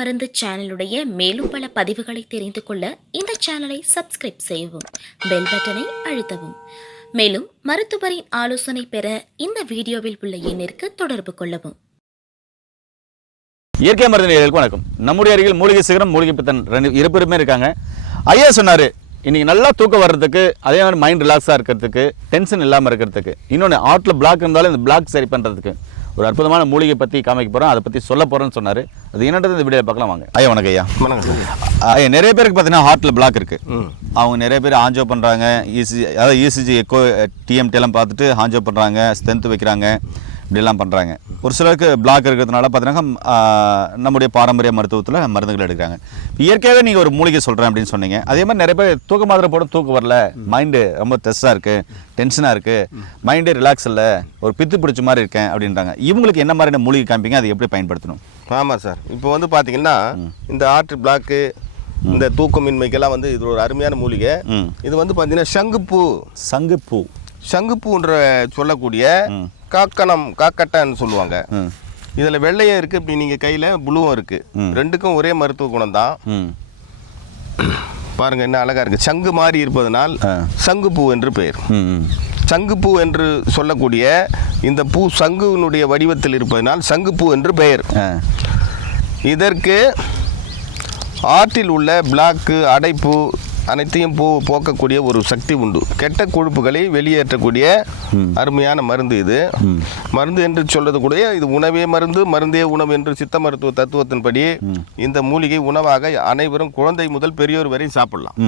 மருந்து சேனலுடைய மேலும் பல பதிவுகளை தெரிந்து கொள்ள இந்த சேனலை சப்ஸ்கிரைப் செய்யவும், பெல் பட்டனை அழுத்தவும். மேலும் மருத்துவரின் ஆலோசனை பெற இந்த வீடியோவில் உள்ள எண்ணிற்கு தொடர்பு கொள்ளவும். இயற்கை மருந்து நேயர்களுக்கு வணக்கம். நம்முடைய அருகில் மூலிகை சிகரம், மூலிகை பித்தன் இருப்பருமே இருக்காங்க. ஐயா சொன்னார், இன்னைக்கு நல்லா தூக்கம் வர்றதுக்கு, அதே மாதிரி மைண்ட் ரிலாக்ஸாக இருக்கிறதுக்கு, டென்ஷன் இல்லாமல் இருக்கிறதுக்கு, இன்னொன்று ஹார்ட்டில் பிளாக் இருந்தாலும் இந்த பிளாக் சரி பண்ணுறதுக்கு ஒரு அற்புதமான மூலிகை பற்றி காமிக்க போகிறோம், அதை பற்றி சொல்ல போகிறேன்னு சொன்னார். அது என்னன்றது இந்த வீடியோ பார்க்கலாம் வாங்க. ஐயா வணக்கம். ஐயா வணக்கம். ஐயா, நிறைய பேருக்கு பார்த்தீங்கன்னா ஹார்ட்டில் பிளாக் இருக்குது. அவங்க நிறைய பேர் ஆஞ்சோ பண்ணுறாங்க, இசிஜி எக்கோ டிஎம்டிஎல்லாம் பார்த்துட்டு ஆஞ்சோ பண்ணுறாங்க, ஸ்ட்ரென்த் வைக்கிறாங்க, இப்படியெல்லாம் பண்ணுறாங்க. ஒரு சிலருக்கு பிளாக் இருக்கிறதுனால பார்த்தீங்கன்னா நம்முடைய பாரம்பரிய மருத்துவத்தில் மருந்துகள் எடுக்கிறாங்க. இயற்கையாகவே நீங்கள் ஒரு மூலிகை சொல்கிறேன் அப்படின்னு சொன்னீங்க. அதே மாதிரி நிறைய பேர் தூக்க மாத்திரை போட தூக்கம் வரல, மைண்டு ரொம்ப ஸ்ட்ரெஸ்ஸாக இருக்குது, டென்ஷனாக இருக்குது, மைண்டு ரிலாக்ஸ் இல்லை, ஒரு பித்து பிடிச்ச மாதிரி இருக்கேன் அப்படின்றாங்க. இவங்களுக்கு என்ன மாதிரியான மூலிகை காமிப்பீங்க, அதை எப்படி பயன்படுத்தணும்? ஆமாம் சார், இப்போ வந்து பார்த்தீங்கன்னா இந்த ஹார்ட் பிளாக்கு, இந்த தூக்கமின்மைக்கெல்லாம் வந்து இது ஒரு அருமையான மூலிகை. இது வந்து பார்த்தீங்கன்னா சங்குப்பூன்ற சொல்லக்கூடிய காக்கட்டான்னு சொல்லுவாங்க. இதில் வெள்ளையும் இருக்குது, இப்படி நீங்கள் கையில் புளுவும் இருக்குது. ரெண்டுக்கும் ஒரே மருத்துவ குணம் தான். பாருங்கள் என்ன அழகாக இருக்குது. சங்கு மாதிரி இருப்பதனால் சங்குப்பூ என்று பெயர். சங்குப்பூ என்று சொல்லக்கூடிய இந்த பூ சங்குனுடைய வடிவத்தில் இருப்பதனால் சங்குப்பூ என்று பெயர். இதற்கு ஆற்றில் உள்ள பிளாக்கு, அடைப்பு அனைத்தையும் போக்கக்கூடிய ஒரு சக்தி உண்டு. கெட்ட கொழுப்புகளை வெளியேற்றக்கூடிய அருமையான மருந்து இது. மருந்து என்று சொல்றது கூட இது உணவே மருந்து, மருந்தே உணவு என்று சித்த மருத்துவ தத்துவத்தின்படி இந்த மூலிகை உணவாக அனைவரும் குழந்தை முதல் பெரியோர் வரை சாப்பிடலாம்.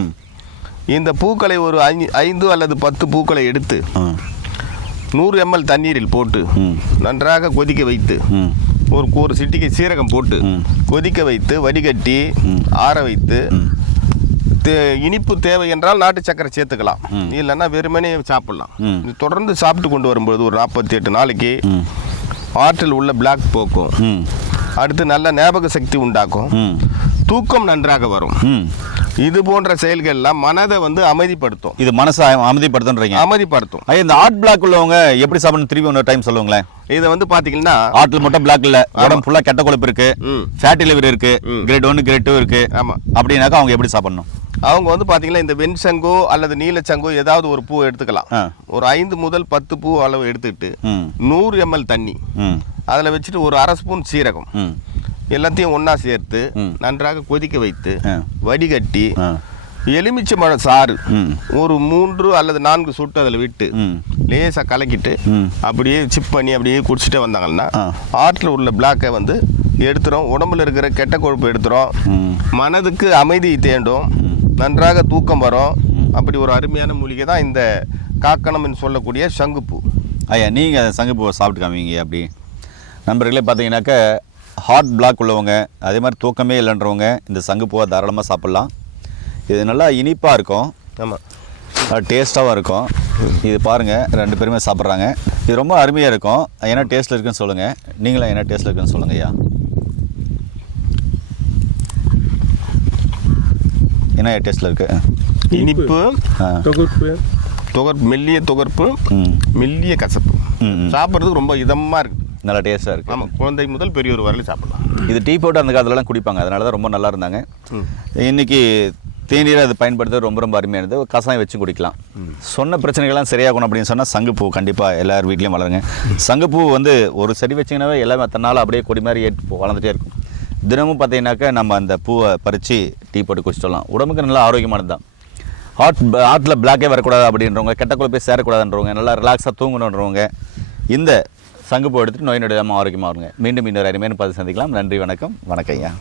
இந்த பூக்களை ஒரு 5 அல்லது 10 பூக்களை எடுத்து 100 ml தண்ணீரில் போட்டு நன்றாக கொதிக்க வைத்து ஒரு சிட்டிகை சீரகம் போட்டு கொதிக்க வைத்து வடிகட்டி ஆற வைத்து, இனிப்பு தேவை என்றால் நாட்டு சக்கரை சேர்த்துக்கலாம், இல்லைன்னா வெறுமனே சாப்பிடலாம். தொடர்ந்து சாப்பிட்டு கொண்டு வரும்போது ஒரு 48 நாளைக்கு ஆற்றில் உள்ள பிளாக் போக்கும், அடுத்து நல்ல ஞாபக சக்தி உண்டாக்கும், தூக்கம் நன்றாக வரும். இது போன்ற செயல்கள் எல்லாம் மனதை வந்து அமைதிப்படுத்தும். இது மனசை அமைதிப்படுத்தும். இந்த ஹார்ட் பிளாக் உள்ளவங்க எப்படி சாப்பிடணும், திருப்பி ஒரு டைம் சொல்லுங்களேன். இதை வந்து பாத்தீங்கன்னா ஹார்ட்ல மட்டும் பிளாக் இல்ல, உடம்பு ஃபுல்லா கெட்ட கொழுப்பு இருக்கு, ஃபேட்டி லிவர் இருக்கு, கிரேட் 1 கிரேட் 2 இருக்கு. ஆமா, அப்படின்னாக்கா அவங்க எப்படி சாப்பிடணும்? அவங்க வந்து பாத்தீங்கன்னா இந்த வெண்சங்கோ அல்லது நீலச்சங்கோ ஏதாவது ஒரு பூ எடுத்துக்கலாம். ஒரு 5 முதல் 10 பூ அளவு எடுத்துக்கிட்டு 100 ml தண்ணி அதில் வச்சுட்டு ஒரு 1/2 ஸ்பூன் சீரகம் எல்லாத்தையும் ஒன்றா சேர்த்து நன்றாக கொதிக்க வைத்து வடிகட்டி எலுமிச்சை சாறு ஒரு 3 அல்லது 4 சொட்டு அதில் விட்டு லேசாக கலக்கிட்டு அப்படியே சிப் பண்ணி அப்படியே குடிச்சிட்டே வந்தாங்கன்னா ஆற்றில் உள்ள பிளாக்கை வந்து எடுத்துரும். உடம்புல இருக்கிற கெட்ட கொழுப்பு எடுத்துரும். மனதுக்கு அமைதி தேண்டும், நன்றாக தூக்கம் வரும். அப்படி ஒரு அருமையான மூலிகை தான் இந்த காக்கணம்னு சொல்லக்கூடிய சங்குப்பூ. ஐயா, நீங்கள் சங்குப்பூவை சாப்பிட்டு காமிங்க. அப்படி நண்பர்களே பார்த்தீங்கன்னாக்க ஹார்ட் பிளாக் உள்ளவங்க, அதே மாதிரி தூக்கமே இல்லைன்றவங்க இந்த சங்குப்பூவை தாராளமாக சாப்பிட்லாம். இது நல்லா இனிப்பாக இருக்கும். ஆமாம், டேஸ்ட்டாகவும் இருக்கும். இது பாருங்கள், 2 பேருமே சாப்பிட்றாங்க. இது ரொம்ப அருமையாக இருக்கும். என்ன டேஸ்ட்டில் இருக்குன்னு சொல்லுங்கள். நீங்களும் என்ன டேஸ்ட்டில் இருக்குன்னு சொல்லுங்கள் ஐயா. என்ன டேஸ்ட்டில் இருக்குது? இனிப்பு, மெல்லிய தொகர்ப்பு, மெல்லிய கசப்பு. சாப்பிட்றதுக்கு ரொம்ப இதமாக இருக்குது, நல்லா டேஸ்ட்டாக இருக்குது. ஆமாம், குழந்தை முதல் பெரியவர் வரையிலும் சாப்பிடலாம். இது டீ போட்டு அந்த காலத்துலலாம் குடிப்பாங்க, அதனால தான் ரொம்ப நல்லா இருந்தாங்க. இன்றைக்கி தேநீரை அது பயன்படுத்துறது ரொம்ப அருமையானது. கசாயம் வச்சு குடிக்கலாம். சொன்ன பிரச்சனைகள்லாம் சரியாகணும் அப்படின்னு சொன்னால் சங்குப்பூ கண்டிப்பாக எல்லார் வீட்லேயும் வளருங்க. சங்குப்பூ வந்து ஒரு செடி வச்சிங்கன்னாவே எல்லாமே தன்னால் அப்படியே கொடி மாதிரி வளர்ந்துட்டே இருக்கும். தினமும் பார்த்தீங்கன்னாக்கா நம்ம அந்த பூவை பறித்து டீ போட்டு குடிச்சிடலாம். உடம்புக்கு நல்லா ஆரோக்கியமானது தான். ஹார்ட்டில் பிளாக்கே வரக்கூடாது அப்படின்றவங்க, கெட்ட கொழுப்பே சேரக்கூடாதுன்றவங்க, நல்லா ரிலாக்ஸாக தூங்கணுன்றவங்க இந்த சங்குப்பூ எடுத்துகிட்டு நோய் நொடியாமல் ஆரோக்கியமாக வருங்க. மீண்டும் இன்னொரு அருமையான பதிவு சந்திக்கலாம். நன்றி, வணக்கம். வணக்கம் ஐயா.